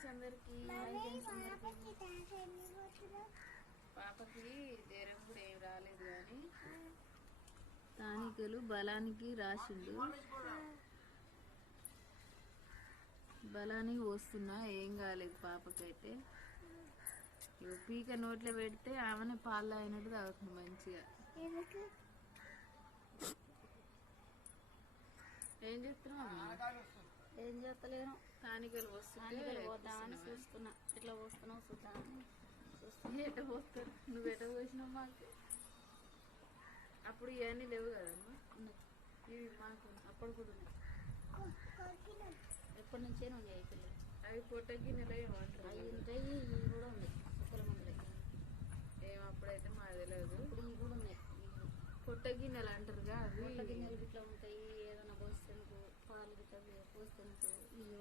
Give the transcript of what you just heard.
Friends అందరికి పాపకి జ్వరం కూడా ఏం రాలేదు కానీ స్థానికులు బలానికి రాసిండు. బలానికి వస్తున్నా ఏం కాలేదు పాపకైతే. పీక నోట్లో పెడితే ఆమెనే పాలు అయినట్టు తాగుతుంది మంచిగా. ఏం చెప్తున్నావు? ఏం చేస్తలేను, స్థానికులు వస్తుంటే పోతామని చూస్తున్నా. ఎట్లా పోస్తున్నావు చూద్దామని చూస్తున్నా. ఎట్ట పోస్తారు? నువ్వు ఎట్ట పోసినావు మాకు? అప్పుడు ఇవన్నీ లేవు కదమ్మా. ఇవి మాకు అప్పుడు కూడా ఉన్నాయి. ఎప్పటి నుంచే ఉన్నాయి అవి పిల్లలు. అవి పొట్ట గిన్నెలో ఏమంటారు? అవి ఉంటాయి, ఇవి కూడా ఉన్నాయి. సుక్కల మందులు ఏం అప్పుడైతే మాకు తెలియదు. ఇప్పుడు ఇవి కూడా ఉన్నాయి. పొట్ట గిన్నెలు అంటారుగా అవి. పొట్ట గిన్నెలు గిట్లా ఉంటాయి. ఏదైనా పోస్తేందుకు పాలు గిట్లా పోస్తేందుకు ఇవి